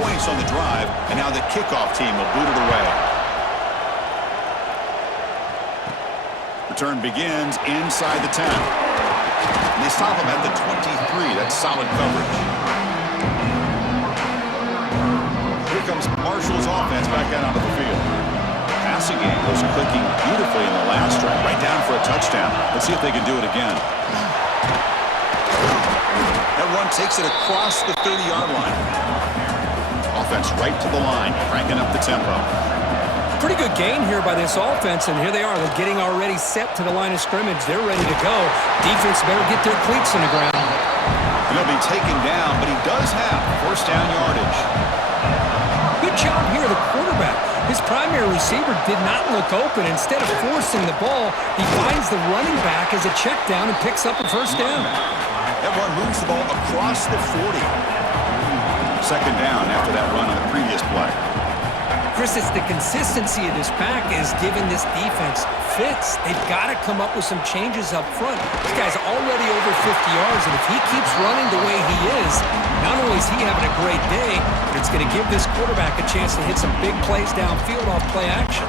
points on the drive, and now the kickoff team will boot it away. Return begins inside the 10. And they stop him at the 23. That's solid coverage. Here comes Marshall's offense back out onto the field. Passing game was clicking beautifully in the last drive, right down for a touchdown. Let's see if they can do it again. That run takes it across the 30-yard line. Offense right to the line, cranking up the tempo. Pretty good gain here by this offense, and here they are. They're getting already set to the line of scrimmage. They're ready to go. Defense better get their cleats in the ground. He'll be taken down, but he does have first down yardage. Good job here, the quarterback. His primary receiver did not look open. Instead of forcing the ball, he finds the running back as a check down and picks up a first down. That run moves the ball across the 40. Second down after that run on the previous play. Chris, it's the consistency of this pack is giving this defense fits. They've got to come up with some changes up front. This guy's already over 50 yards, and if he keeps running the way he is, not only is he having a great day, but it's going to give this quarterback a chance to hit some big plays downfield off play action.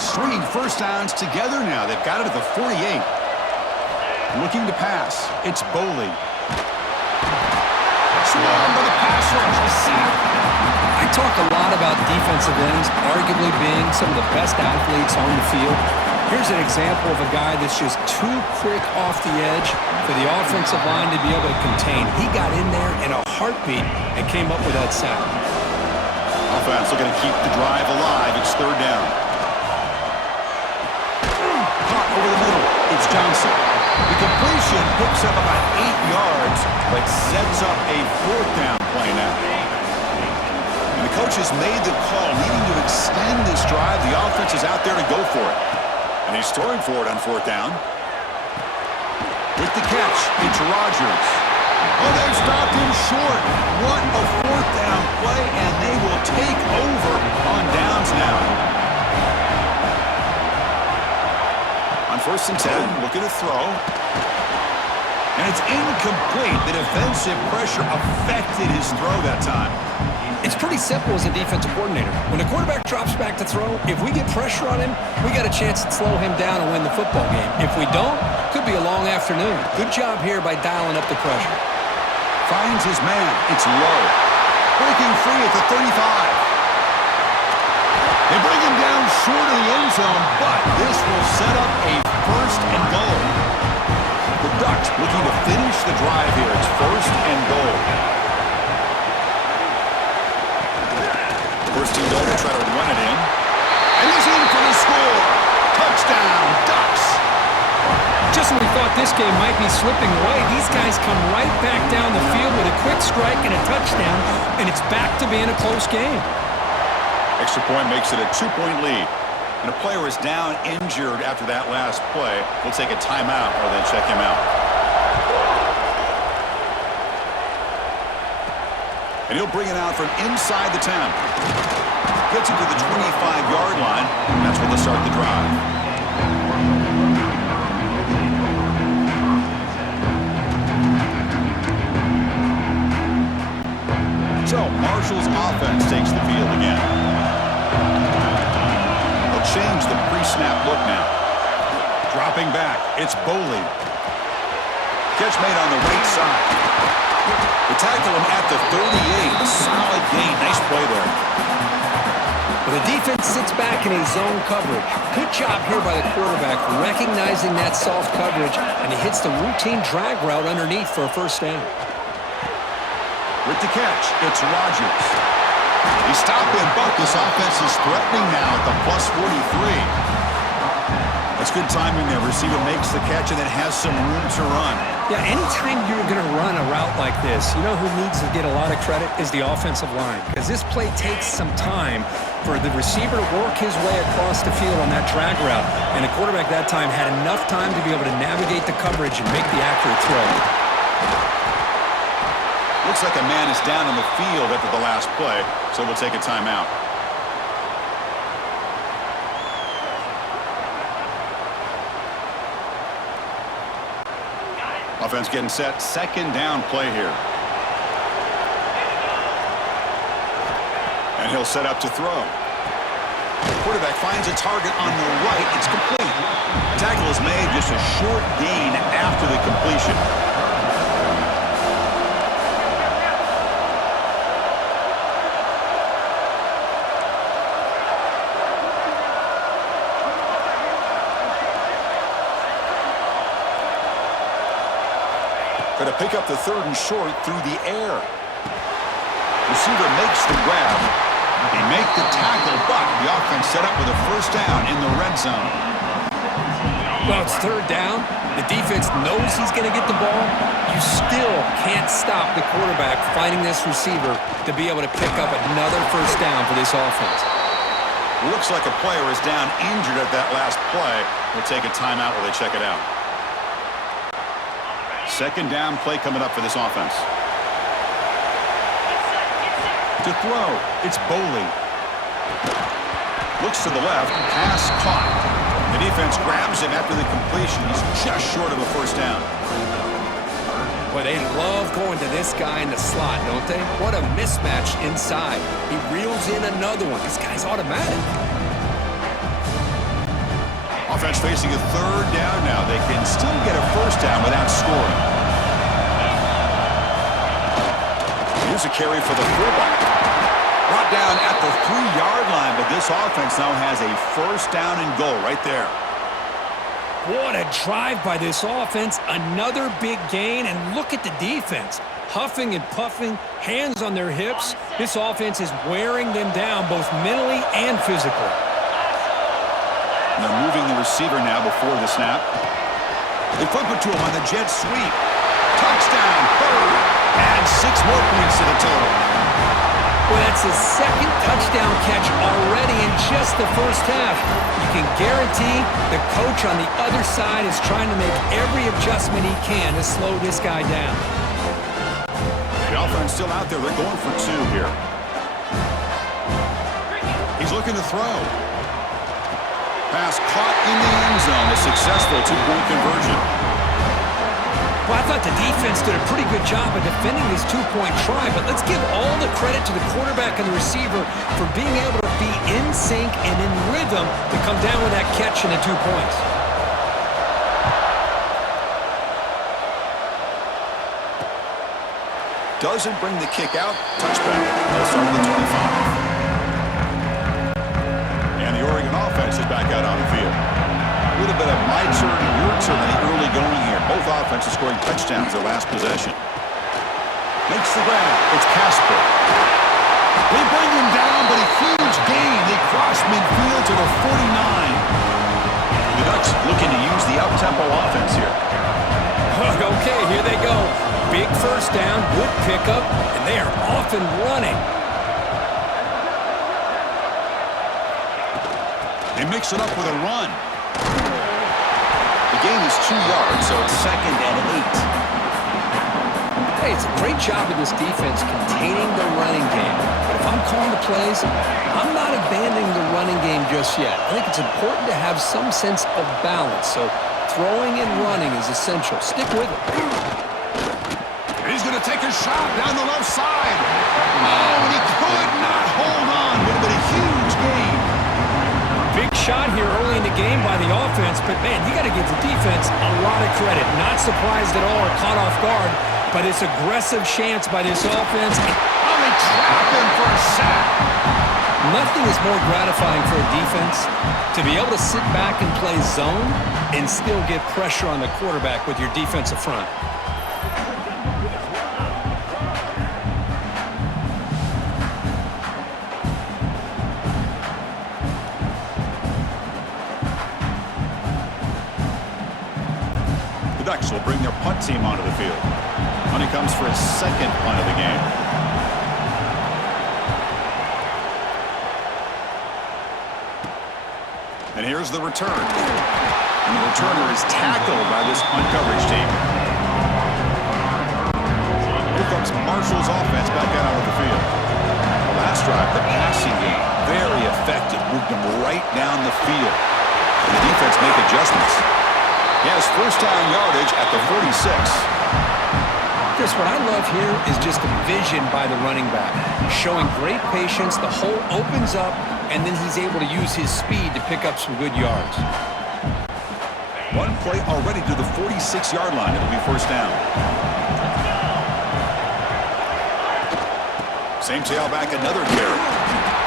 Stringing first downs together now. They've got it at the 48. Looking to pass. It's Boley. Swung by the pass rush. A sack. I talk a lot about defensive ends arguably being some of the best athletes on the field. Here's an example of a guy that's just too quick off the edge for the offensive line to be able to contain. He got in there in a heartbeat and came up with that sack. Offense looking to keep the drive alive. It's third down. Caught over the middle. It's Johnson. The completion picks up about 8 yards, but sets up a fourth down play now. And the coach has made the call, needing to extend this drive. The offense is out there to go for it. And he's throwing for it on fourth down. With the catch, it's Rodgers. Oh, they've stopped him short. What a fourth down play, and they will take over on downs now. On first and 10, looking to throw. And it's incomplete. The defensive pressure affected his throw that time. It's pretty simple as a defensive coordinator. When the quarterback drops back to throw, if we get pressure on him, we got a chance to slow him down and win the football game. If we don't, could be a long afternoon. Good job here by dialing up the pressure. Finds his man. It's low. Breaking free at the 35. They bring him down short of the end zone, but this will set up a first and goal. The Ducks looking to finish the drive here. It's first and goal. First team goal to try to run it in. And he's in for the score. Touchdown, Ducks. Just when we thought this game might be slipping away, these guys come right back down the field with a quick strike and a touchdown, and it's back to being a close game. Extra point makes it a 2-point lead. And a player is down injured after that last play. We'll take a timeout or then check him out. And he'll bring it out from inside the 10. Gets it to the 25-yard line. And that's where they'll start the drive. So Marshall's offense takes the field again. They'll change the pre-snap look now. Dropping back, it's Boley. Catch made on the right side. They tackle him at the 38. A solid gain. Nice play there. Well, the defense sits back in his zone coverage. Good job here by the quarterback, recognizing that soft coverage, and he hits the routine drag route underneath for a first down. With the catch, it's Rodgers. He stopped him, but this offense is threatening now at the plus 43. That's good timing there. Receiver makes the catch and then has some room to run. Yeah, anytime you're going to run a route like this, you know who needs to get a lot of credit is the offensive line. Because this play takes some time for the receiver to work his way across the field on that drag route. And the quarterback that time had enough time to be able to navigate the coverage and make the accurate throw. Looks like a man is down on the field after the last play, so we'll take a timeout. Offense getting set. Second down play here. And he'll set up to throw. Quarterback finds a target on the right. It's complete. Tackle is made, just a short gain after the completion. Going to pick up the 3rd and short through the air. Receiver makes the grab. They make the tackle, but the offense set up with a first down in the red zone. Well, it's 3rd down. The defense knows he's going to get the ball. You still can't stop the quarterback finding this receiver to be able to pick up another first down for this offense. Looks like a player is down injured at that last play. We'll take a timeout while they check it out. 2nd down play coming up for this offense. To throw, it's Boley. Looks to the left, pass caught. The defense grabs him after the completion. He's just short of a first down. Boy, they love going to this guy in the slot, don't they? What a mismatch inside. He reels in another one. This guy's automatic. Offense facing a 3rd down now. They can still get a first down without scoring. Here's a carry for the fullback. Brought down at the 3-yard line, but this offense now has a first down and goal right there. What a drive by this offense. Another big gain, and look at the defense. Huffing and puffing, hands on their hips. This offense is wearing them down both mentally and physically. And they're moving the receiver now before the snap. They flip it to him on the jet sweep. Touchdown, Bird. Add 6 more points to the total. Well, that's his 2nd touchdown catch already in just the first half. You can guarantee the coach on the other side is trying to make every adjustment he can to slow this guy down. The offense still out there. They're going for 2 here. He's looking to throw. Pass caught in the end zone. A successful 2-point conversion. Well, I thought the defense did a pretty good job of defending this 2-point try, but let's give all the credit to the quarterback and the receiver for being able to be in sync and in rhythm to come down with that catch and the 2 points. Doesn't bring the kick out. Touchback. They'll start at the 25. And the Oregon offense is back out on the field. A little bit of my turn, your turn in the early going here. Both offenses scoring touchdowns their last possession. Makes the grab. It's Casper. They bring him down, but a huge gain. They cross midfield to the 49. The Ducks looking to use the up-tempo offense here. Okay, here they go. Big first down, good pickup, and they are off and running. They mix it up with a run. The gain is 2 yards, so it's 2nd and 8. Hey, it's a great job of this defense containing the running game. But if I'm calling the plays, I'm not abandoning the running game just yet. I think it's important to have some sense of balance. So throwing and running is essential. Stick with it. He's going to take a shot down the left side. Oh, and he could not hold on. Would have been a huge gain. Big shot here early in the game by the offense, but man, you got to give the defense a lot of credit. Not surprised at all or caught off guard, but it's aggressive chance by this offense. Oh, they trap him for a sack. Nothing is more gratifying for a defense to be able to sit back and play zone and still get pressure on the quarterback with your defensive front. Ducks will bring their punt team onto the field. Money comes for his 2nd punt of the game. And here's the return. And the returner is tackled by this punt coverage team. Here comes Marshall's offense back out onto the field. The last drive, the passing game, very effective. Moved them right down the field. And the defense make adjustments. He has first down yardage at the 46. Chris, what I love here is just the vision by the running back. Showing great patience, the hole opens up, and then he's able to use his speed to pick up some good yards. One play already to the 46-yard line. It'll be first down. Same tailback, another carry.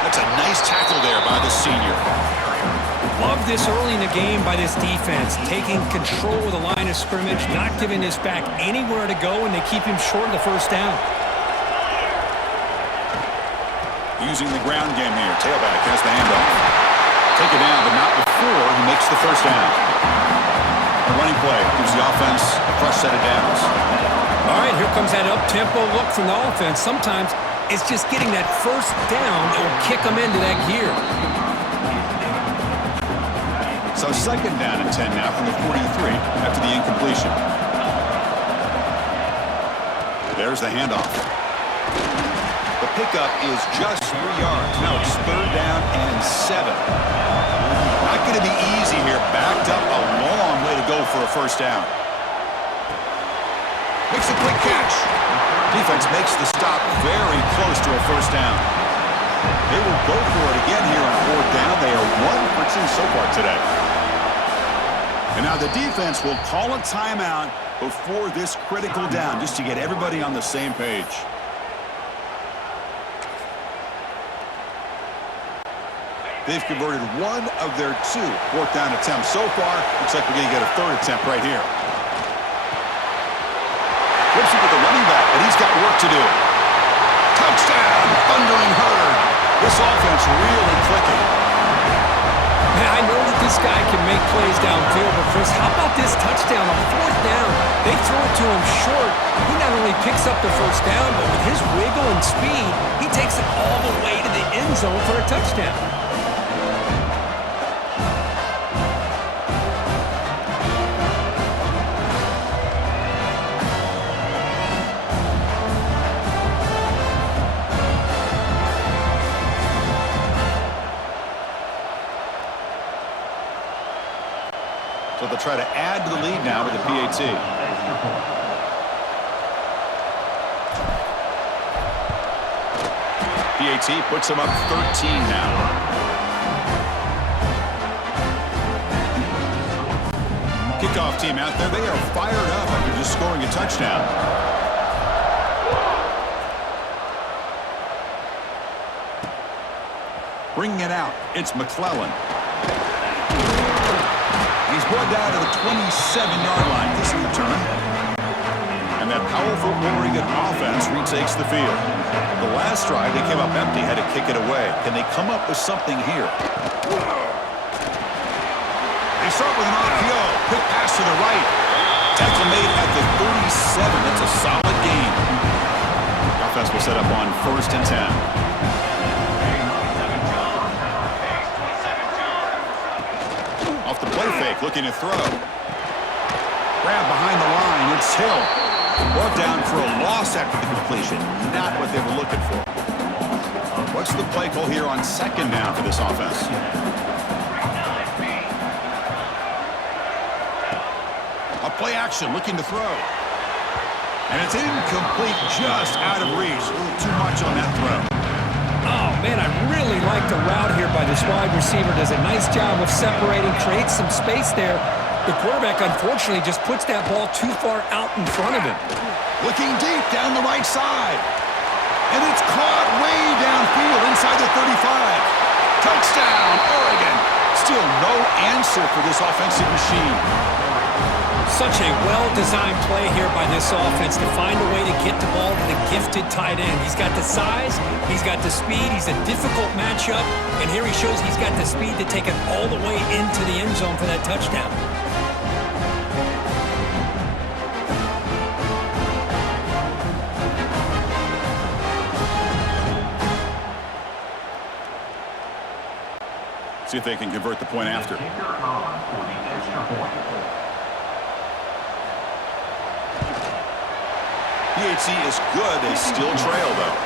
That's a nice tackle there by the senior. Love this early in the game by this defense, taking control of the line of scrimmage, not giving this back anywhere to go, and they keep him short of the first down. Using the ground game here. Tailback has the handoff. Take it down, but not before he makes the first down. A running play gives the offense a fresh set of downs. All right, here comes that up-tempo look from the offense. Sometimes it's just getting that first down that will kick them into that gear. So second down and 10 now from the 43 after the incompletion. There's the handoff. The pickup is just 3 yards. Now it's third down and 7. Not going to be easy here. Backed up a long way to go for a first down. Makes a quick catch. Defense makes the stop very close to a first down. They will go for it again here on fourth down. They are 1 for 2 so far today. And now the defense will call a timeout before this critical down, just to get everybody on the same page. They've converted 1 of their 2 fourth down attempts so far. Looks like we're going to get a third attempt right here. Flips it with the running back, but he's got work to do. Touchdown! Thundering herd. This offense really clicking. Man, I know that this guy can make plays downfield, but Chris, how about this touchdown on fourth down? They throw it to him short. He not only picks up the first down, but with his wiggle and speed, he takes it all the way to the end zone for a touchdown. So they'll try to add to the lead now with the PAT. PAT puts them up 13 now. Kickoff team out there. They are fired up after just scoring a touchdown. Bringing it out, it's McClellan. He's brought down to the 27-yard line this return. And that powerful Oregon offense retakes the field. The last drive, they came up empty, had to kick it away. Can they come up with something here? They start with an RPO. Quick pass to the right. Tackle made at the 37. That's a solid gain. The offense will set up on first and 10. Off the play fake, looking to throw. Grab behind the line, it's Hill. Brought down for a loss after the completion. Not what they were looking for. What's the play call here on second down for this offense? A play action, looking to throw. And it's incomplete, just out of reach. A little too much on that throw. Oh, man, I really like the route here by this wide receiver. Does a nice job of separating, creates some space there. The quarterback, unfortunately, just puts that ball too far out in front of him. Looking deep down the right side. And it's caught way downfield inside the 35. Touchdown, Oregon. Still no answer for this offensive machine. Such a well-designed play here by this offense to find a way to get the ball to the gifted tight end. He's got the size, he's got the speed, he's a difficult matchup, and here he shows he's got the speed to take it all the way into the end zone for that touchdown. See if they can convert the point after. PAT is good. They still trail, though.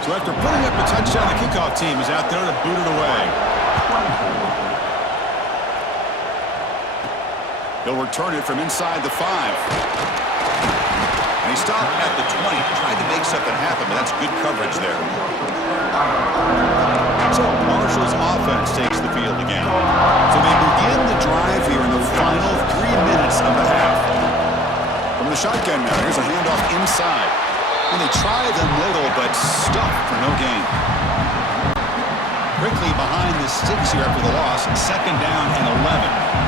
So after putting up a touchdown, the kickoff team is out there to boot it away. He'll return it from inside the 5. And he stopped at the 20. Tried to make something happen, but that's good coverage there. So Marshall's offense takes the field again. So they begin the drive here in the final 3 minutes of the half. From the shotgun now, here's a handoff inside. And they try the middle, but stuffed for no gain. Quickly behind the sticks here after the loss. 2nd down and 11.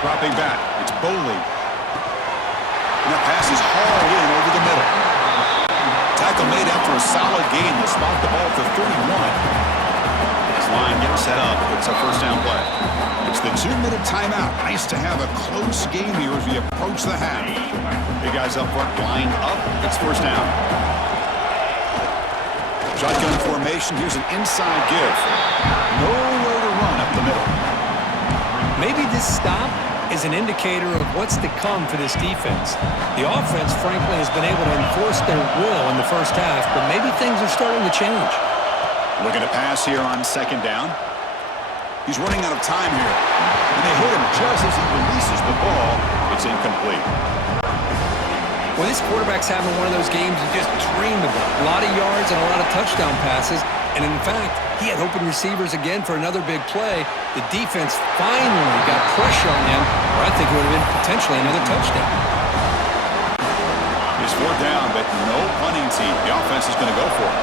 Dropping back, it's Boley. And that pass is hauled in over the middle. Tackle made after a solid gain. Will spot the ball for 31. This line gets set up. It's a first down play. It's the 2-minute timeout. Nice to have a close game here as we approach the half. Big guys up front lined up. It's first down. Shotgun formation. Here's an inside give. Nowhere to run up the middle. Maybe this stop is an indicator of what's to come for this defense. The offense, frankly, has been able to enforce their will in the first half, but maybe things are starting to change. Looking to pass here on 2nd down. He's running out of time here. And they hit him just as he releases the ball. It's incomplete. Well, this quarterback's having one of those games you just dream about. A lot of yards and a lot of touchdown passes. And in fact, he had open receivers again for another big play. The defense finally got pressure on him, or I think it would have been potentially another touchdown. It's 4th down, but no punting team. The offense is going to go for it.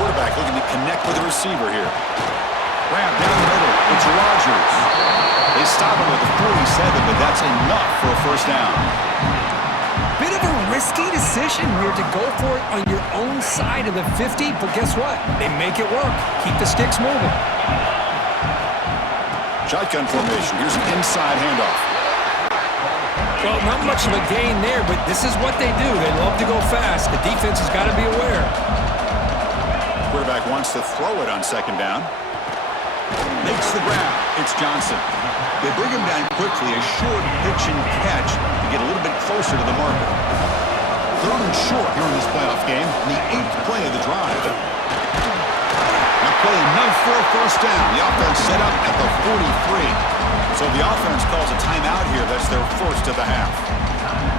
Quarterback looking to connect with the receiver here. Grab down the middle. It's Rodgers. They stop him with the 47, but that's enough for a first down. Bit of a risky decision here to go for it on your own side of the 50, but guess what? They make it work. Keep the sticks moving. Shotgun formation. Here's an inside handoff. Well, not much of a gain there, but this is what they do. They love to go fast. The defense has got to be aware. Quarterback wants to throw it on 2nd down. Makes the grab. It's Johnson. They bring him down quickly. A short pitch and catch to get a little bit closer to the marker. 3rd and short here in this playoff game. And the 8th play of the drive. Now play enough for a first down. The offense set up at the 43. So the offense calls a timeout here. That's their first of the half.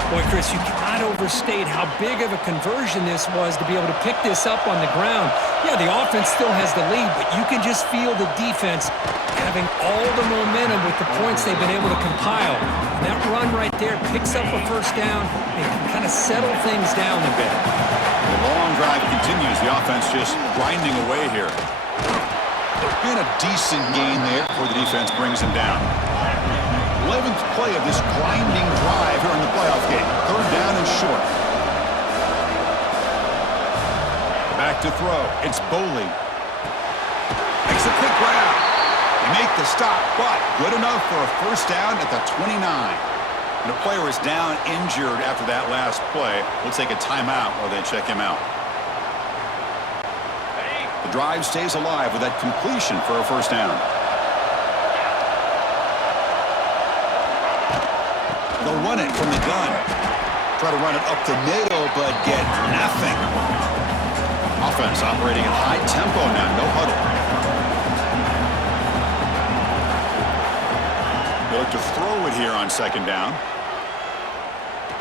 Boy, Chris, you cannot overstate how big of a conversion this was to be able to pick this up on the ground. Yeah, the offense still has the lead, but you can just feel the defense having all the momentum with the points they've been able to compile. And that run right there picks up a first down and can kind of settle things down a bit. The long drive continues. The offense just grinding away here. And a decent gain there before the defense brings him down. 11th play of this grinding drive here in the playoff game. 3rd down and short. Back to throw. It's Boley. Makes a quick grab. They make the stop, but good enough for a first down at the 29. And the player is down injured after that last play. We'll take a timeout while they check him out. The drive stays alive with that completion for a first down. They'll run it from the gun. Try to run it up the middle, but get nothing. Offense operating at high tempo now, no huddle. They look to throw it here on 2nd down.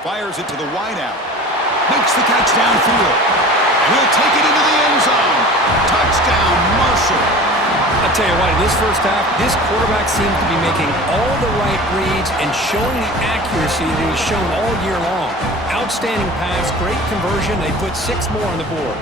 Fires it to the wideout. Makes the catch downfield. He'll take it into the end zone. Touchdown, Marshall. I'll tell you what, in this first half, this quarterback seems to be making all the right reads and showing the accuracy that he's shown all year long. Outstanding pass, great conversion. They put 6 more on the board.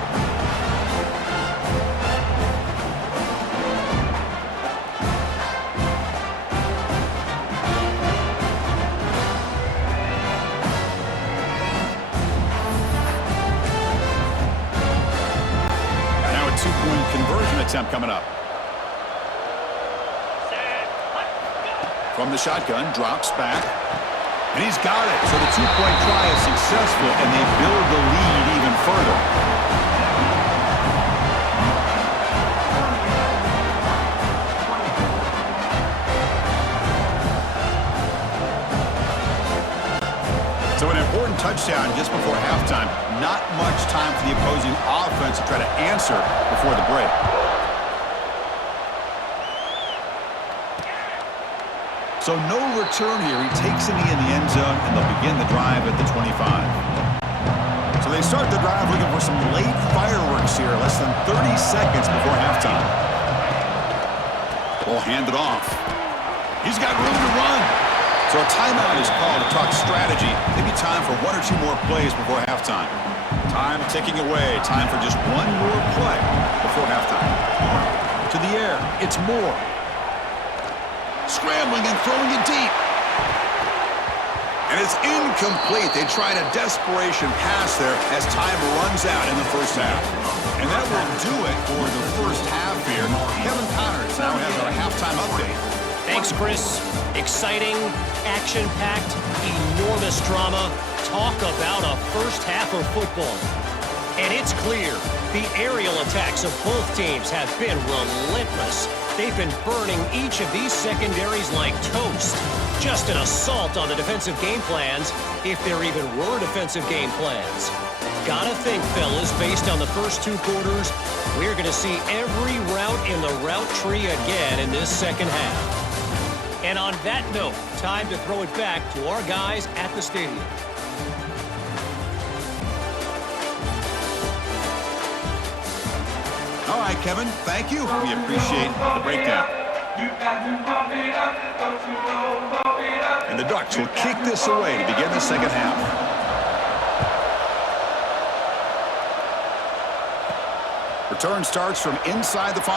Now a 2-point conversion attempt coming up. From the shotgun, drops back, and he's got it. So the 2-point try is successful, and they build the lead even further. So an important touchdown just before halftime. Not much time for the opposing offense to try to answer before the break. So no return here. He takes a knee in the end zone, and they'll begin the drive at the 25. So they start the drive looking for some late fireworks here, less than 30 seconds before halftime. Ball handed off. He's got room to run. So a timeout is called to talk strategy. Maybe time for one or two more plays before halftime. Time ticking away. Time for just one more play before halftime. To the air. It's Moore. Scrambling and throwing it deep. And it's incomplete. They tried a desperation pass there as time runs out in the first half. And that will do it for the first half here. Kevin Connors now has our halftime update. Thanks, Chris. Exciting, action-packed, enormous drama. Talk about a first half of football. And it's clear, the aerial attacks of both teams have been relentless. They've been burning each of these secondaries like toast. Just an assault on the defensive game plans, if there even were defensive game plans. Gotta think, fellas, based on the first two quarters, we're going to see every route in the route tree again in this second half. And on that note, time to throw it back to our guys at the stadium. All right, Kevin, thank you. We appreciate the breakdown. And the Ducks will kick this away to begin the second half. Return starts from inside the 5.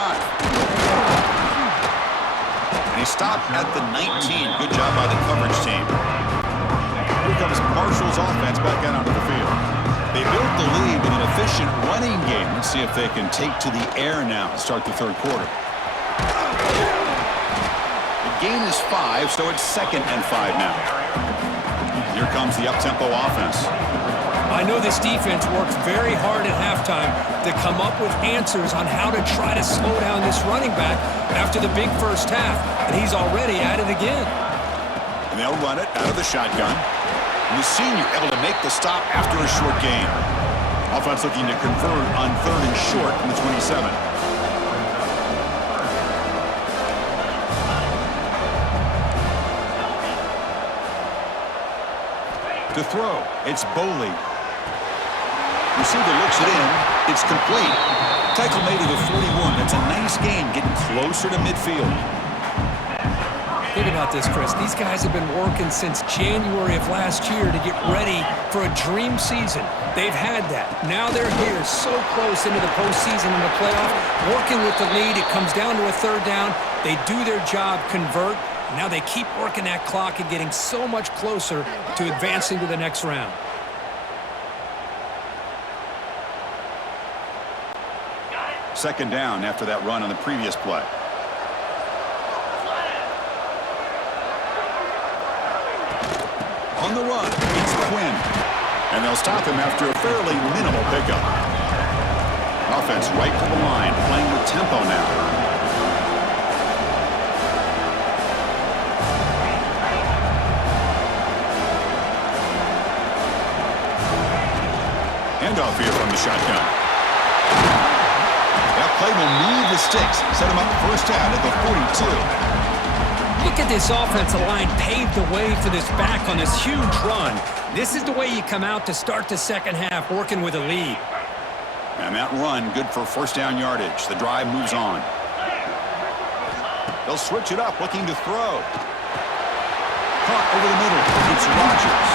And he stopped at the 19. Good job by the coverage team. Here comes Marshall's offense back out onto the field. They built the lead with an efficient running game. Let's see if they can take to the air now and start the third quarter. The gain is 5, so it's 2nd and 5 now. Here comes the up-tempo offense. I know this defense worked very hard at halftime to come up with answers on how to try to slow down this running back after the big first half, and he's already at it again. And they'll run it out of the shotgun. And the senior able to make the stop after a short gain. Offense looking to convert on 3rd and short from the 27. To throw, it's Boley. Receiver looks it in. It's complete. Tackle made at the 41. That's a nice gain, getting closer to midfield. Think about this, Chris. These guys have been working since January of last year to get ready for a dream season. They've had that. Now they're here so close into the postseason and the playoff, working with the lead. It comes down to a 3rd down. They do their job, convert. Now they keep working that clock and getting so much closer to advancing to the next round. Second down after that run on the previous play. On the run, it's Quinn. And they'll stop him after a fairly minimal pickup. Offense right to the line, playing with tempo now. Handoff here from the shotgun. That play will move the sticks, set him up first down at the 42. Look at this offensive line paved the way for this back on this huge run. This is the way you come out to start the second half, working with a lead. And that run, good for first down yardage. The drive moves on. They'll switch it up, looking to throw. Caught over the middle. It's Rodgers.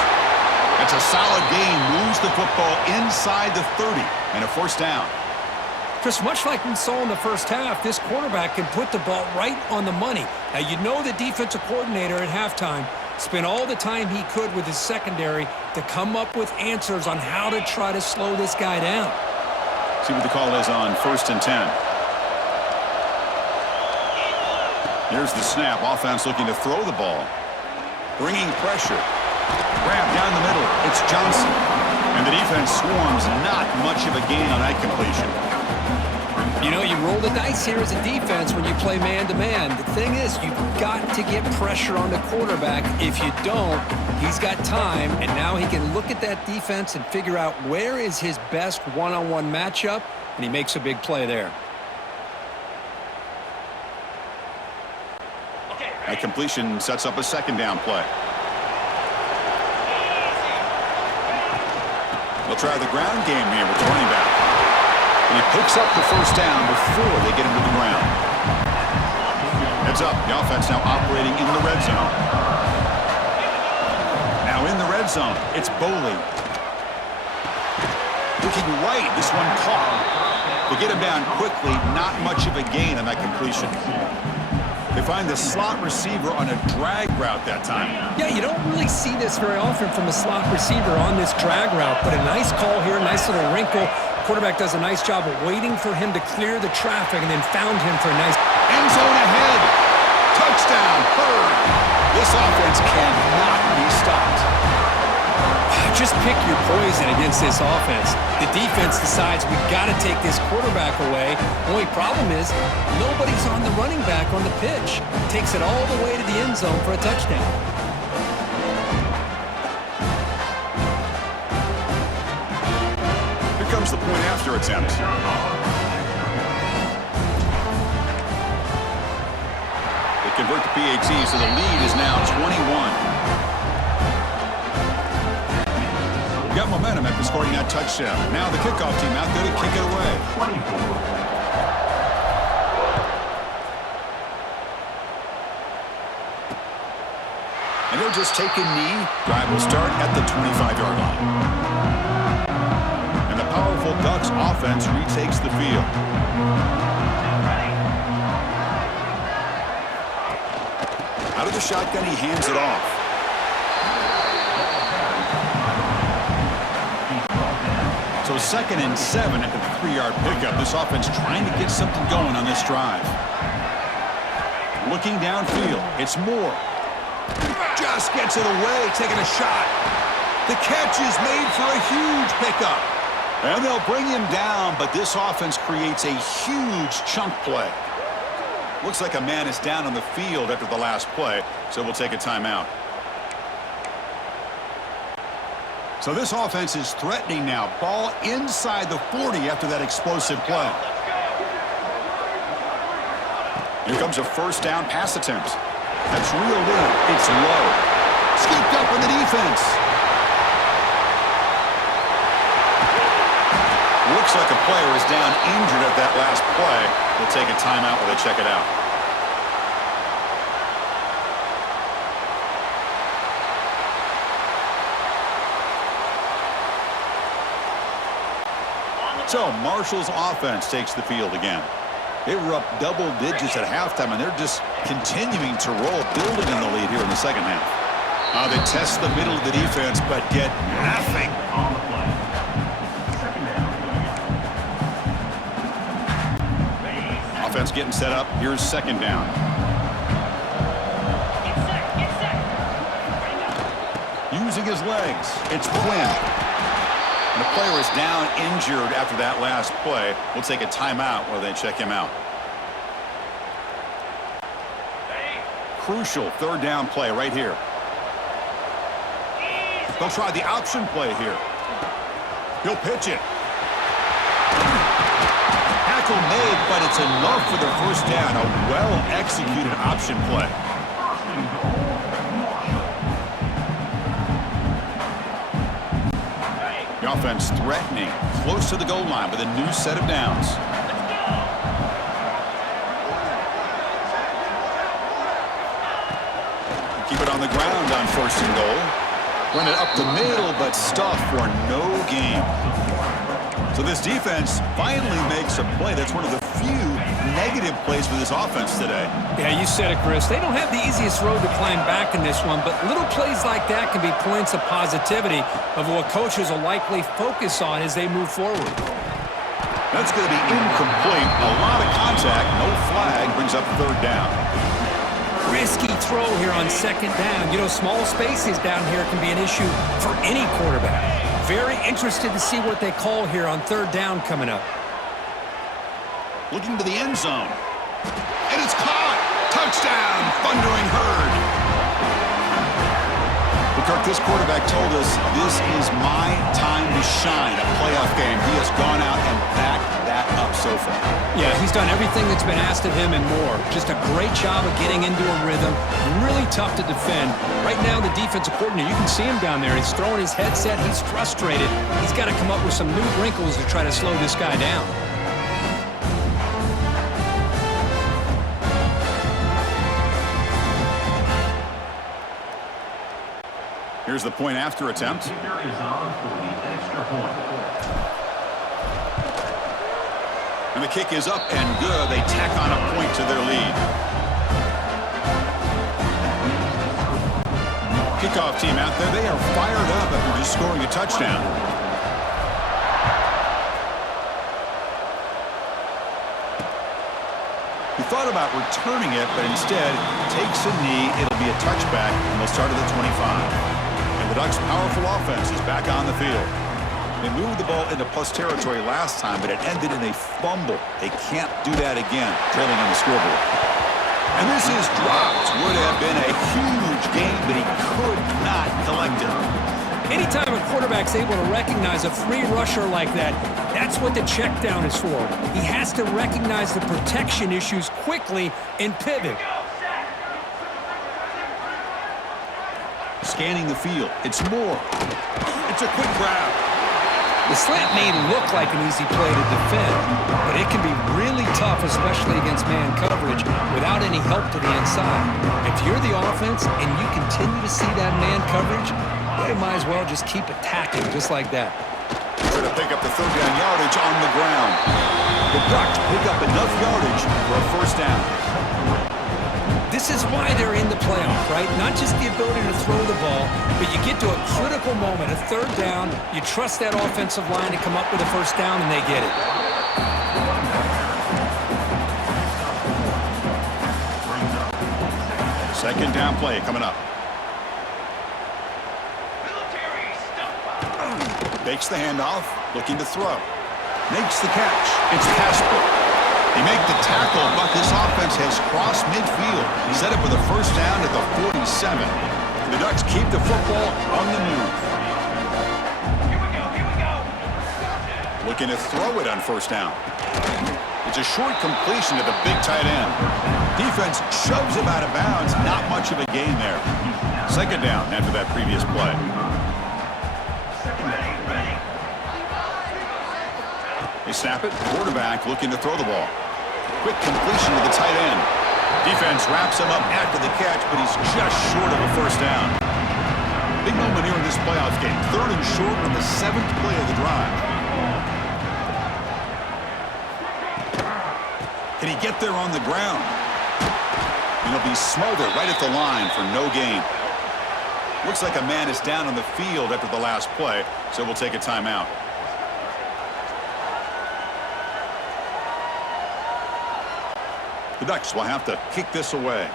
That's a solid gain. Moves the football inside the 30 and a first down. Chris, much like we saw in the first half, this quarterback can put the ball right on the money. Now, you know the defensive coordinator at halftime spent all the time he could with his secondary to come up with answers on how to try to slow this guy down. See what the call is on 1st and 10. Here's the snap. Offense looking to throw the ball. Bringing pressure. Grab down the middle. It's Johnson. And the defense swarms. Not much of a gain on that completion. You know, you roll the dice here as a defense when you play man-to-man. The thing is, you've got to get pressure on the quarterback. If you don't, he's got time, and now he can look at that defense and figure out where is his best one-on-one matchup, and he makes a big play there. That completion sets up a second down play. They'll try the ground game here with the running back. And he picks up the first down before they get him to the ground. Heads up, the offense now operating in the red zone. Now in the red zone, it's Boley. Looking right, this one caught. They get him down quickly, not much of a gain on that completion. They find the slot receiver on a drag route that time. Yeah, you don't really see this very often from a slot receiver on this drag route, but a nice call here, nice little wrinkle. Quarterback does a nice job of waiting for him to clear the traffic and then found him for a nice... End zone ahead. Touchdown. Hurry. This offense cannot be stopped. Just pick your poison against this offense. The defense decides we've got to take this quarterback away. The only problem is nobody's on the running back on the pitch. Takes it all the way to the end zone for a touchdown. Here comes the point after attempt. They convert the PAT, so the lead is now 21. Got momentum after scoring that touchdown. Now the kickoff team out there to kick it away. And he'll just take a knee. Drive will start at the 25-yard line. And the powerful Ducks offense retakes the field. Out of the shotgun, he hands it off. So 2nd and 7 at the 3-yard pickup. This offense trying to get something going on this drive. Looking downfield, it's Moore. Just gets it away, taking a shot. The catch is made for a huge pickup. And they'll bring him down, but this offense creates a huge chunk play. Looks like a man is down on the field after the last play, so we'll take a timeout. So this offense is threatening now. Ball inside the 40 after that explosive play. Here comes a first down pass attempt. That's reeled in. It's low. Scooped up in the defense. Looks like a player is down injured at that last play. We'll take a timeout while they check it out. So Marshall's offense takes the field again. They were up double digits at halftime, and they're just continuing to roll, building on the lead here in the second half. They test the middle of the defense, but get nothing. Offense getting set up. Here's second down. Using his legs, it's Quinn. And the player is down injured after that last play. We'll take a timeout while they check him out. Crucial third down play right here. They'll try the option play here. He'll pitch it. Tackle made, but it's enough for the first down. A well-executed option play. The offense threatening, close to the goal line with a new set of downs. Keep it on the ground on first and goal. Run it up the middle, but stuff for no gain. So this defense finally makes a play. That's one of the few negative plays for this offense today. Yeah, you said it, Chris. They don't have the easiest road to climb back in this one, but little plays like that can be points of positivity of what coaches will likely focus on as they move forward. That's going to be incomplete. A lot of contact. No flag. Brings up third down. Risky throw here on second down. You know, small spaces down here can be an issue for any quarterback. Very interested to see what they call here on third down coming up. Looking to the end zone. And it's caught. Touchdown. Thundering Herd. Kirk, this quarterback told us this is my time to shine. A playoff game. He has gone out and backed that that up so far. Yeah, he's done everything that's been asked of him and more. Just a great job of getting into a rhythm. Really tough to defend. Right now, the defensive coordinator, you can see him down there. He's throwing his headset. He's frustrated. He's got to come up with some new wrinkles to try to slow this guy down. Here's the point after attempt. And the kick is up and good. They tack on a point to their lead. Kickoff team out there. They are fired up after just scoring a touchdown. He thought about returning it, but instead takes a knee. It'll be a touchback, and they'll start at the 25. And the Ducks' powerful offense is back on the field. They moved the ball into plus territory last time, but it ended in a fumble. They can't do that again, trailing on the scoreboard. And this is dropped. Would have been a huge game, but he could not collect it. Anytime a quarterback's able to recognize a free rusher like that, that's what the check down is for. He has to recognize the protection issues quickly and pivot. Scanning the field. It's Moore. It's a quick grab. The slant may look like an easy play to defend, but it can be really tough, especially against man coverage, without any help to the inside. If you're the offense and you continue to see that man coverage, you might as well just keep attacking just like that. Trying to pick up the third down yardage on the ground. The Ducks pick up enough yardage for a first down. This is why they're in the playoff, right? Not just the ability to throw the ball, but you get to a critical moment, a third down, you trust that offensive line to come up with a first down, and they get it. Second down play coming up. Fakes the handoff, looking to throw. Makes the catch. It's Casper. They make the tackle, but this offense has crossed midfield. Set up with a first down at the 47. The Ducks keep the football on the move. Here we go. Looking to throw it on first down. It's a short completion to the big tight end. Defense shoves him out of bounds. Not much of a gain there. Second down after that previous play. They snap it. Quarterback looking to throw the ball. Quick completion to the tight end. Defense wraps him up after the catch, but he's just short of a first down. Big moment here in this playoff game. Third and short on the 7th play of the drive. Can he get there on the ground? And he'll be smothered right at the line for no gain. Looks like a man is down on the field after the last play, so we'll take a timeout. The Ducks will have to kick this away.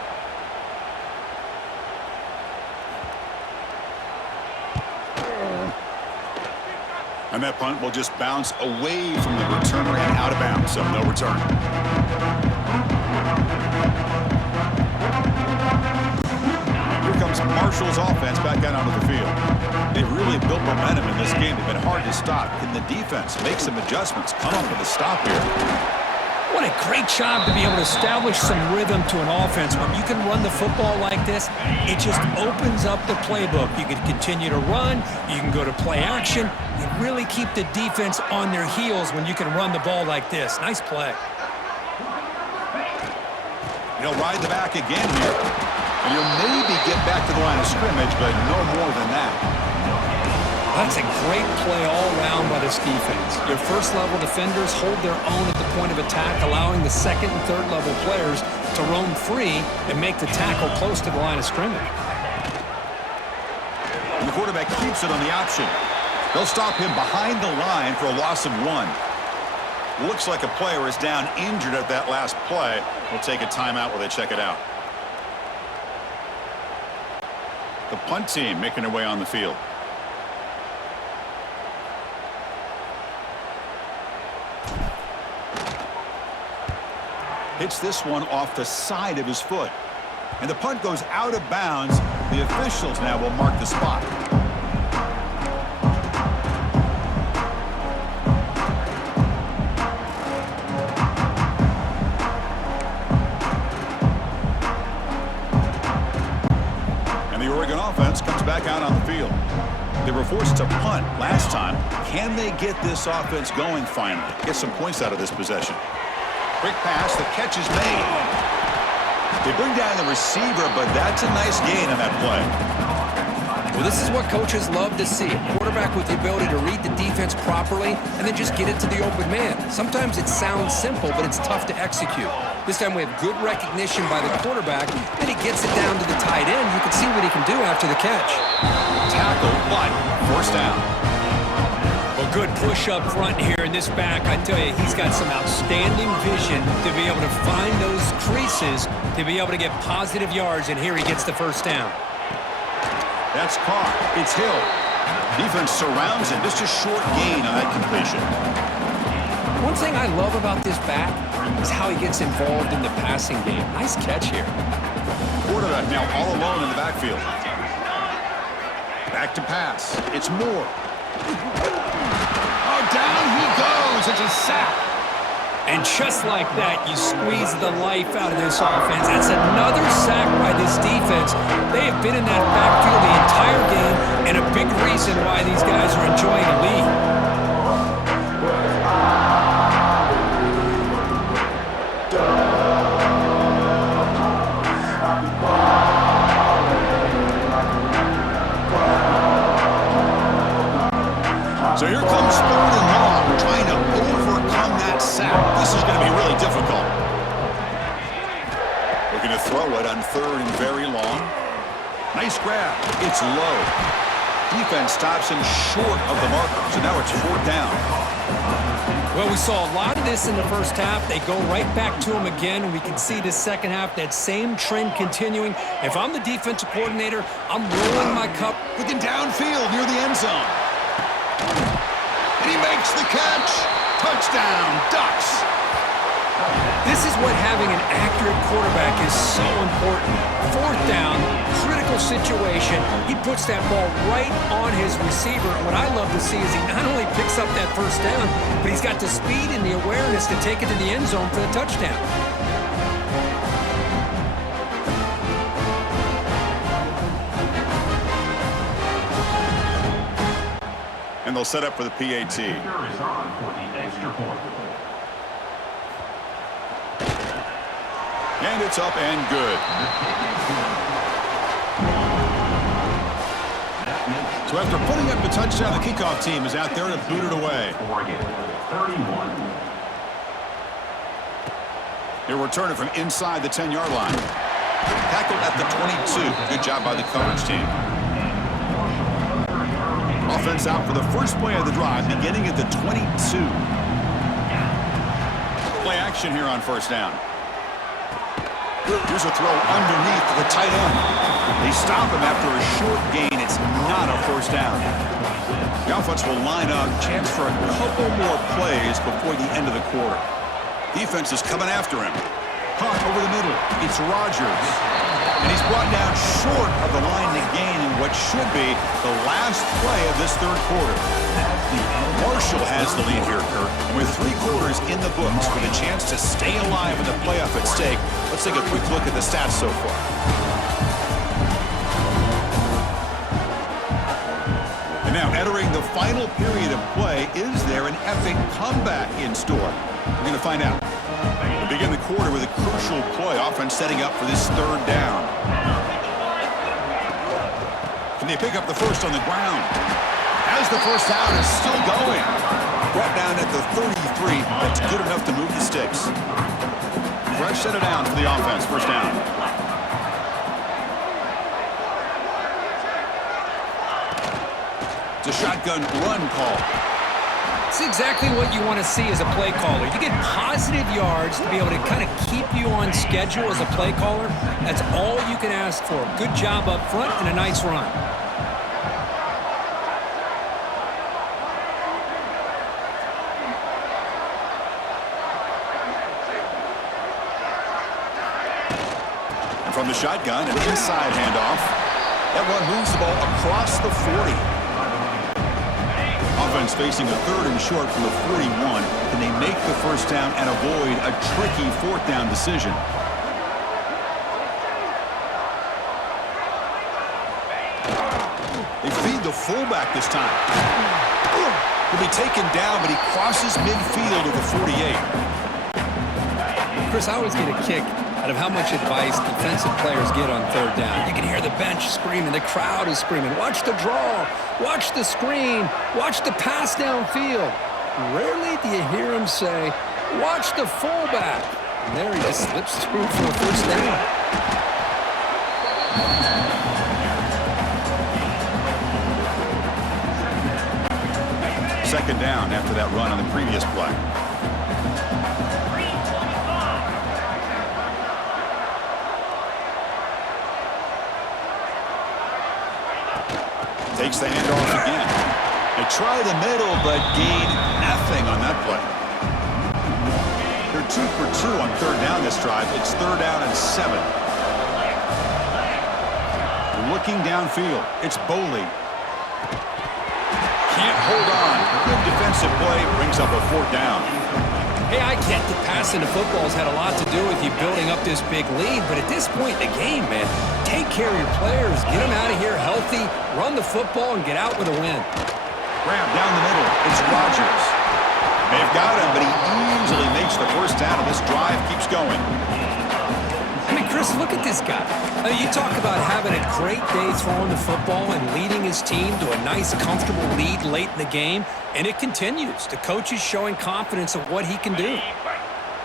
And that punt will just bounce away from the returner and out of bounds, so no return. Here comes Marshall's offense back out onto the field. They've really built momentum in this game. They've been hard to stop. Can the defense make some adjustments? Come up with a stop here. What a great job to be able to establish some rhythm to an offense. When you can run the football like this, it just opens up the playbook. You can continue to run. You can go to play action. You really keep the defense on their heels when you can run the ball like this. Nice play. He'll ride the back again here. And he'll maybe get back to the line of scrimmage, but no more than that. That's a great play all around by this defense. Your first-level defenders hold their own at the point of attack, allowing the second and third-level players to roam free and make the tackle close to the line of scrimmage. And the quarterback keeps it on the option. They'll stop him behind the line for a loss of 1. Looks like a player is down injured at that last play. We'll take a timeout while they check it out. The punt team making their way on the field. Hits this one off the side of his foot. And the punt goes out of bounds. The officials now will mark the spot. field. They were forced to punt last time. Can they get this offense going finally? Get some points out of this possession. Quick pass. The catch is made. They bring down the receiver, but that's a nice gain on that play. Well, this is what coaches love to see. A quarterback with the ability to read the defense properly and then just get it to the open man. Sometimes it sounds simple, but it's tough to execute. This time we have good recognition by the quarterback, and he gets it down to the tight end. You can see what he can do after the catch. Tackle, but first down. Well, good push up front here in this back. I tell you, he's got some outstanding vision to be able to find those creases, to be able to get positive yards, and here he gets the first down. That's caught. It's Hill. Defense surrounds him. Just a short gain on that completion. One thing I love about this back is how he gets involved in the passing game. Nice catch here. Quarterback now all alone in the backfield. Back to pass. It's Moore. Oh, down he goes. It's a sack. And just like that, you squeeze the life out of this offense. That's another sack by this defense. They have been in that backfield the entire game, and a big reason why these guys are enjoying a lead. So here comes third and long, trying to overcome that sack. This is going to be really difficult. Looking to throw it on third and very long. Nice grab. It's low. Defense stops him short of the marker, so now it's fourth down. Well, we saw a lot of this in the first half. They go right back to him again, and we can see the second half, that same trend continuing. If I'm the defensive coordinator, I'm rolling my cup. Looking downfield near the end zone. And he makes the catch. Touchdown, Ducks. This is what having an accurate quarterback is so important. Fourth down, critical situation. He puts that ball right on his receiver. And what I love to see is he not only picks up that first down, but he's got the speed and the awareness to take it to the end zone for the touchdown. And they'll set up for the PAT. And it's up and good. So after putting up the touchdown, the kickoff team is out there to boot it away. He'll return it from inside the 10-yard line. Tackled at the 22. Good job by the coverage team. Offense out for the first play of the drive, beginning at the 22. Play action here on first down. Here's a throw underneath the tight end. They stop him after a short gain. It's not a first down. The offense will line up. Chance for a couple more plays before the end of the quarter. Defense is coming after him. Caught over the middle. It's Rodgers. And he's brought down short of the line to gain in what should be the last play of this third quarter. Marshall has the lead here, Kurt. With 3 quarters in the books with a chance to stay alive in the playoff at stake, let's take a quick look at the stats so far. And now entering the final period of play, is there an epic comeback in store? We're going to find out. We begin the quarter with a crucial play. Offense setting up for this third down. Can they pick up the first on the ground? As the first down is still going. Brought down at the 33. That's good enough to move the sticks. Fresh set of downs for the offense. First down. It's a shotgun run call. It's exactly what you want to see as a play caller. You get positive yards to be able to kind of keep you on schedule as a play caller. That's all you can ask for. Good job up front and a nice run. And from the shotgun, an inside handoff. That one moves the ball across the 40. Offense facing a third and short from the 41. Can they make the first down and avoid a tricky fourth down decision? They feed need the fullback this time. He'll be taken down, but he crosses midfield to the 48. Chris, I always get a kick out of how much advice defensive players get on third down. You can hear the bench screaming, the crowd is screaming, watch the draw, watch the screen, watch the pass downfield. Rarely do you hear him say, watch the fullback. And there he just slips through for a first down. Second down after that run on the previous play. Takes the handoff again. They try the middle, but gain nothing on that play. They're 2 for 2 on third down this drive. It's third down and 7. Looking downfield. It's Boley. Can't hold on. Good defensive play. Brings up a fourth down. Hey, I get that passing the football's had a lot to do with you building up this big lead, but at this point in the game, man, take care of your players. Get them out of here healthy, run the football, and get out with a win. Grab down the middle. It's Rodgers. They've got him, but he easily makes the first down, and this drive keeps going. I mean, Chris, look at this guy. I mean, you talk about having a great day throwing the football and leading his team to a nice, comfortable lead late in the game, and it continues. The coach is showing confidence of what he can do.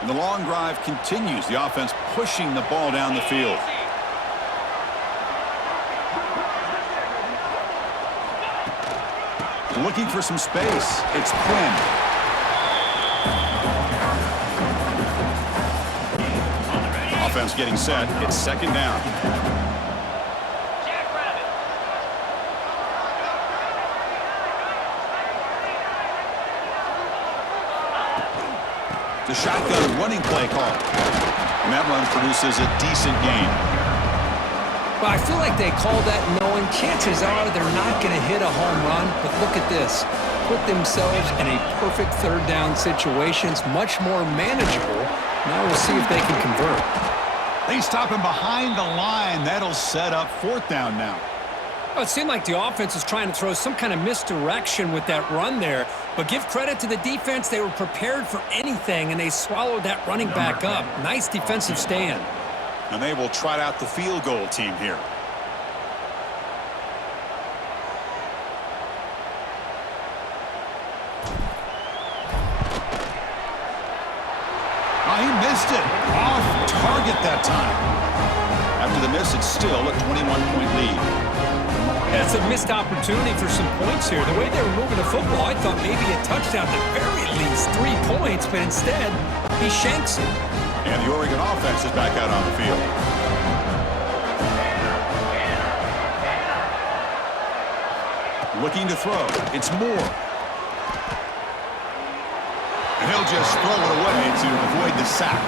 And the long drive continues. The offense pushing the ball down the field. Looking for some space. It's Quinn. Offense getting set. It's second down. The shotgun running play call. And that run produces a decent gain. Well, I feel like they called that knowing chances are they're not going to hit a home run. But look at this. Put themselves in a perfect third down situation. It's much more manageable. Now we'll see if they can convert. They stop him behind the line. That'll set up fourth down now. Well, it seemed like the offense was trying to throw some kind of misdirection with that run there. But give credit to the defense. They were prepared for anything, and they swallowed that running back up. Nice defensive stand. And they will trot out the field goal team here. Oh, he missed it. Off target that time. After the miss, it's still a 21-point lead. That's a missed opportunity for some points here. The way they were moving the football, I thought maybe a touchdown, at the very least 3 points, but instead, he shanks it. And the Oregon offense is back out on the field. Looking to throw. It's Moore. And he'll just throw it away to avoid the sack.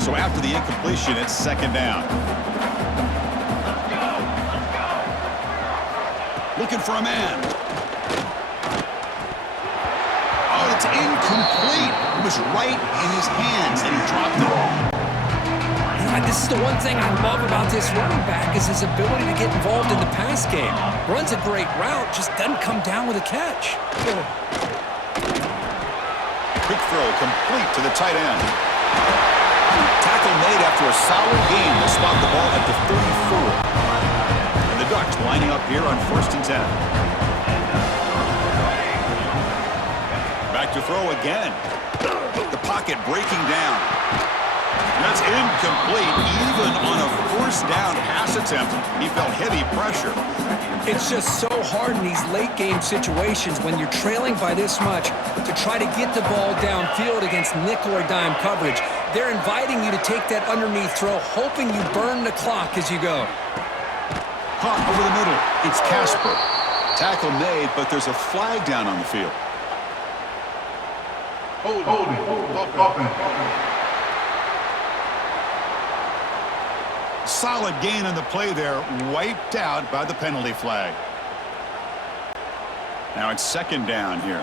So after the incompletion, it's second down. Looking for a man. Oh, it's incomplete. It was right in his hands, and he dropped it. This is the one thing I love about this running back is his ability to get involved in the pass game. Runs a great route, just doesn't come down with a catch. Quick throw complete to the tight end. Tackle made after a solid gain. They'll spot the ball at the 34. And the Ducks lining up here on 1st and 10. Back to throw again. The pocket breaking down. That's incomplete. Even on a first down pass attempt, he felt heavy pressure. It's just so hard in these late game situations when you're trailing by this much to try to get the ball downfield against nickel or dime coverage. They're inviting you to take that underneath throw, hoping you burn the clock as you go. Caught over the middle. It's Casper. Tackle made, but there's a flag down on the field. Hold it. Solid gain on the play there, wiped out by the penalty flag. Now it's second down here.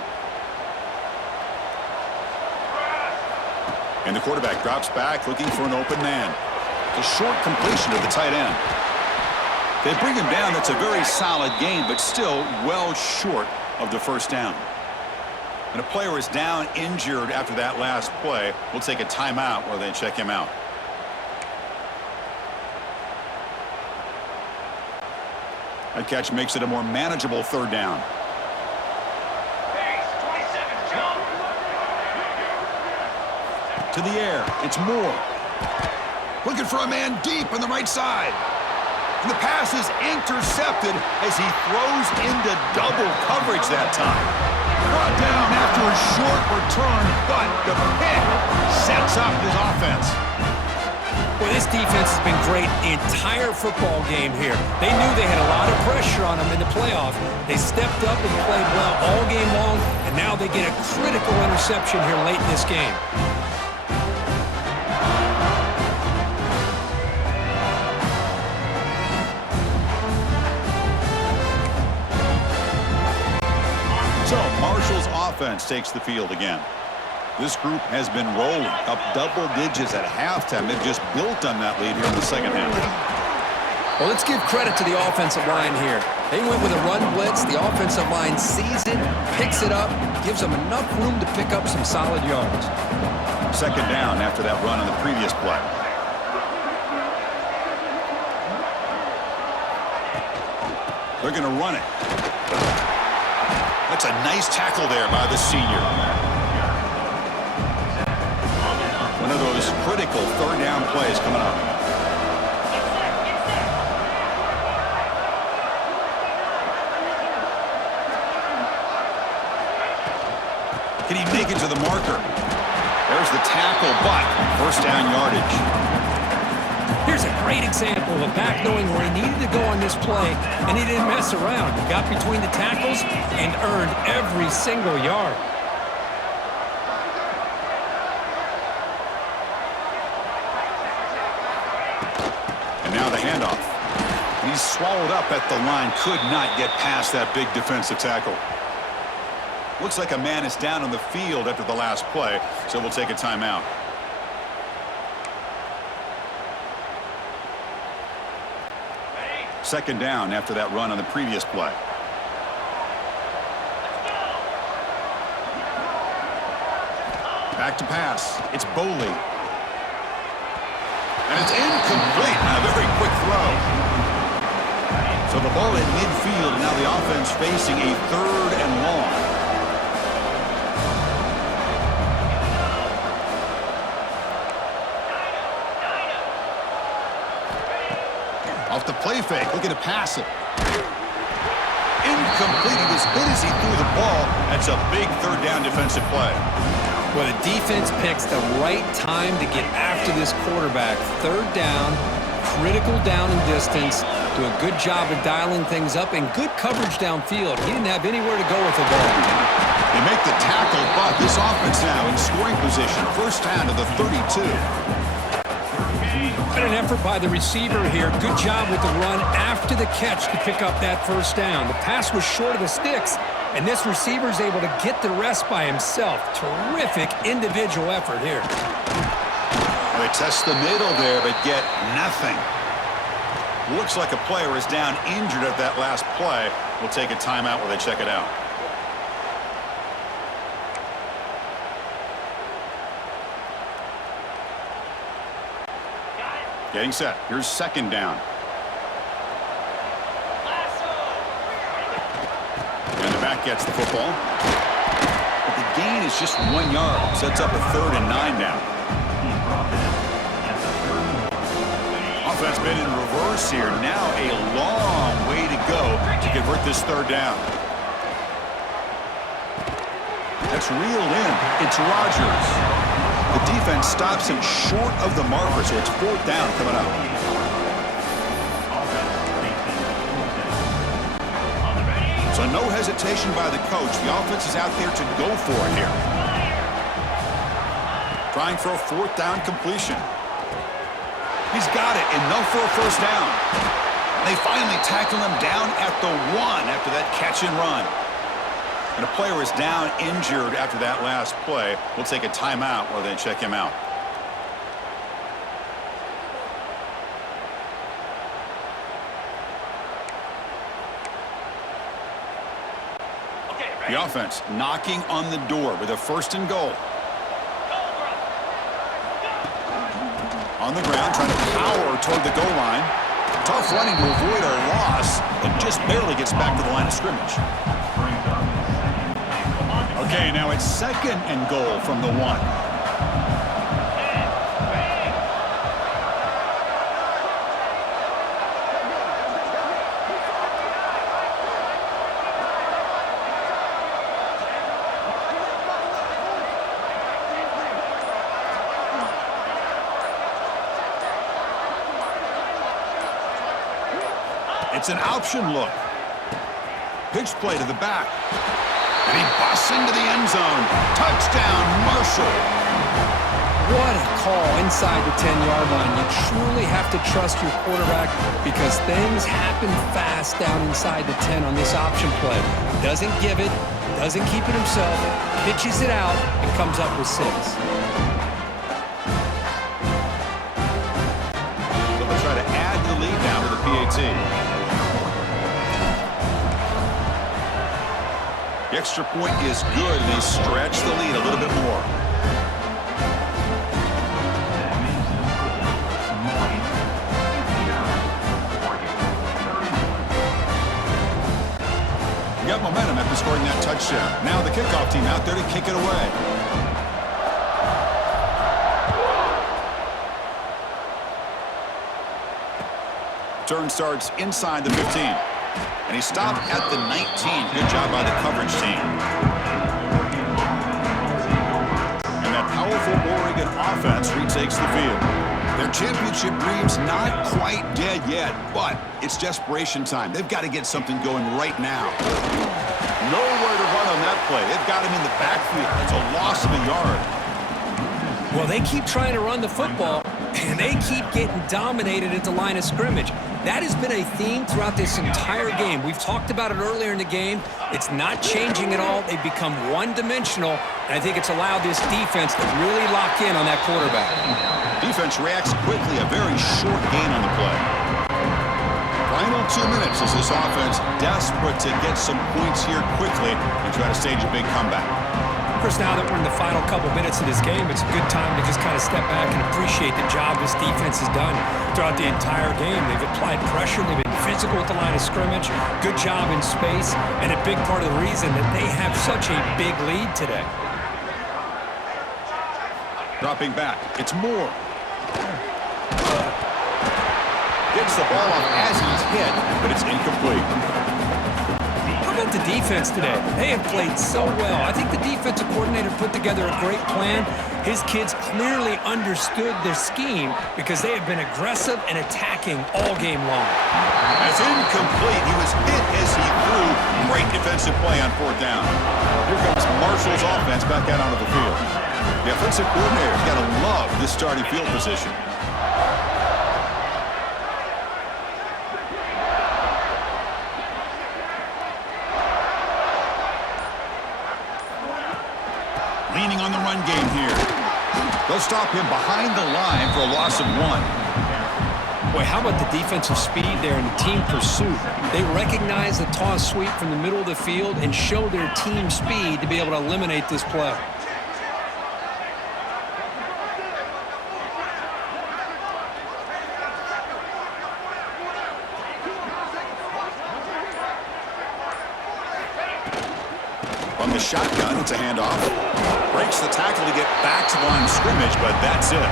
And the quarterback drops back looking for an open man. It's a short completion to the tight end. They bring him down. That's a very solid gain, but still well short of the first down. And a player is down injured after that last play. We'll take a timeout while they check him out. That catch makes it a more manageable third down. To the air, it's Moore. Looking for a man deep on the right side. And the pass is intercepted as he throws into double coverage that time. Brought down after a short return, but the pick sets up his offense. Well, this defense has been great the entire football game here. They knew they had a lot of pressure on them in the playoff. They stepped up and played well all game long, and now they get a critical interception here late in this game. So Marshall's offense takes the field again. This group has been rolling up double digits at halftime. They've just built on that lead here in the second half. Well, let's give credit to the offensive line here. They went with a run blitz. The offensive line sees it, picks it up, gives them enough room to pick up some solid yards. Second down after that run on the previous play. They're going to run it. That's a nice tackle there by the senior. One of those critical third down plays coming up. Can he make it to the marker? There's the tackle, but first down yardage. Here's a great example of a back knowing where he needed to go on this play, and he didn't mess around. He got between the tackles and earned every single yard. And now the handoff. He's swallowed up at the line, could not get past that big defensive tackle. Looks like a man is down on the field after the last play, so we'll take a timeout. Second down after that run on the previous play. Back to pass. It's Boley. And it's incomplete. A very quick throw. So the ball at midfield, and now the offense facing a third and long. Off the play fake, looking to pass it. Incomplete. As good as he threw the ball, that's a big third down defensive play. Well, the defense picks the right time to get after this quarterback. Third down, critical down and distance. Do a good job of dialing things up and good coverage downfield. He didn't have anywhere to go with the ball. They make the tackle, but this offense now in scoring position. First down to the 32. An effort by the receiver here. Good job with the run after the catch to pick up that first down. The pass was short of the sticks, and this receiver is able to get the rest by himself. Terrific individual effort here. They test the middle there, but get nothing. Looks like a player is down injured at that last play. We'll take a timeout while they check it out. Getting set. Here's second down. And the back gets the football. But the gain is just 1 yard. Sets up a 3rd and 9 now. Offense been in reverse here. Now a long way to go to convert this third down. That's reeled in. It's Rodgers. The defense stops him short of the marker, so it's 4th down coming up. So no hesitation by the coach. The offense is out there to go for it here. Trying for a 4th down completion. He's got it. Enough for a first down. They finally tackle him down at the 1 after that catch and run. And a player is down injured after that last play. We'll take a timeout while they check him out. The offense knocking on the door with a 1st and goal. On the ground, trying to power toward the goal line. Tough running to avoid a loss, but just barely gets back to the line of scrimmage. Okay, now it's 2nd and goal from the 1. It's an option look. Pitch play to the back. And he busts into the end zone. Touchdown, Marshall. What a call inside the 10-yard line. You truly have to trust your quarterback because things happen fast down inside the 10 on this option play. Doesn't give it, doesn't keep it himself, pitches it out, and comes up with 6. So they'll try to add to the lead now with the PAT. The extra point is good, and they stretch the lead a little bit more. You got momentum after scoring that touchdown. Now the kickoff team out there to kick it away. Turn starts inside the 15. And he stopped at the 19. Good job by the coverage team. And that powerful Oregon offense retakes the field. Their championship dream's not quite dead yet, but it's desperation time. They've got to get something going right now. Nowhere to run on that play. They've got him in the backfield. It's a loss of a yard. Well, they keep trying to run the football, and they keep getting dominated at the line of scrimmage. That has been a theme throughout this entire game. We've talked about it earlier in the game. It's not changing at all. They've become one-dimensional, and I think it's allowed this defense to really lock in on that quarterback. Defense reacts quickly. A very short gain on the play. Final 2 minutes as this offense desperate to get some points here quickly and try to stage a big comeback. Of course, now that we're in the final couple minutes of this game, it's a good time to just kind of step back and appreciate the job this defense has done throughout the entire game. They've applied pressure. They've been physical at the line of scrimmage. Good job in space, and a big part of the reason that they have such a big lead today. Dropping back. It's Moore. Gets the ball off as he's hit, but it's incomplete. How about the defense today? They have played so well. I think the defensive coordinator put together a great plan. His kids clearly understood their scheme because they have been aggressive and attacking all game long. That's incomplete. He was hit as he threw. Great defensive play on 4th down. Here comes Marshall's offense back out onto the field. The offensive coordinator's got to love this starting field position. Leaning on the run game here. They'll stop him behind the line for a loss of 1. Boy, how about the defensive speed there and the team pursuit? They recognize the toss sweep from the middle of the field and show their team speed to be able to eliminate this play. From the shotgun, it's a handoff. Breaks the tackle to get back to the line of scrimmage, but that's it.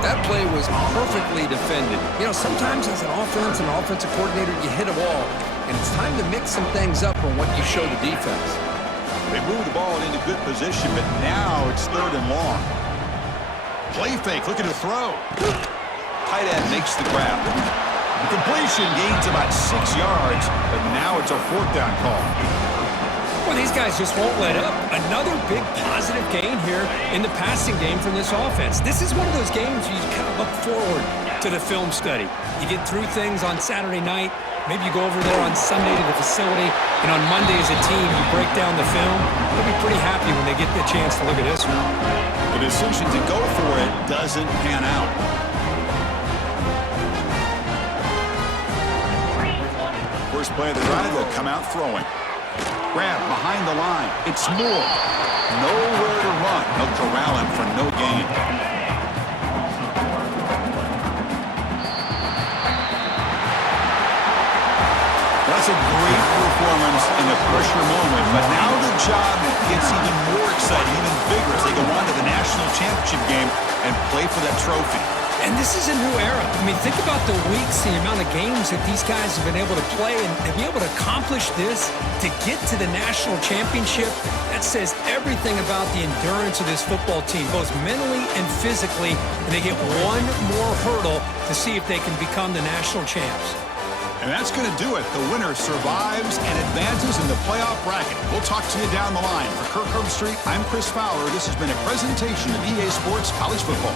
That play was perfectly defended. You know, sometimes as an offensive coordinator, you hit a wall, and it's time to mix some things up on what you show the defense. They move the ball into good position, but now it's 3rd and long. Play fake, looking to throw. Tight end makes the grab. The completion gains about 6 yards, but now it's a 4th down call. Well, these guys just won't let up. Another big positive gain here in the passing game from this offense. This is one of those games you kind of look forward to the film study. You get through things on Saturday night. Maybe you go over there on Sunday to the facility, and on Monday as a team, you break down the film. They'll be pretty happy when they get the chance to look at this one. The decision to go for it doesn't pan out. First play of the drive, they'll come out throwing. Grab behind the line. It's Moore. Nowhere to run. They'll corral him for no gain. That's a great performance in the pressure moment, but now the job gets even more exciting, even bigger as they go on to the national championship game and play for that trophy. And this is a new era. I mean, think about the weeks, the amount of games that these guys have been able to play, and to be able to accomplish this, to get to the national championship, that says everything about the endurance of this football team, both mentally and physically, and they get one more hurdle to see if they can become the national champs. And that's going to do it. The winner survives and advances in the playoff bracket. We'll talk to you down the line. For Kirk Herbstreit, I'm Chris Fowler. This has been a presentation of EA Sports College Football.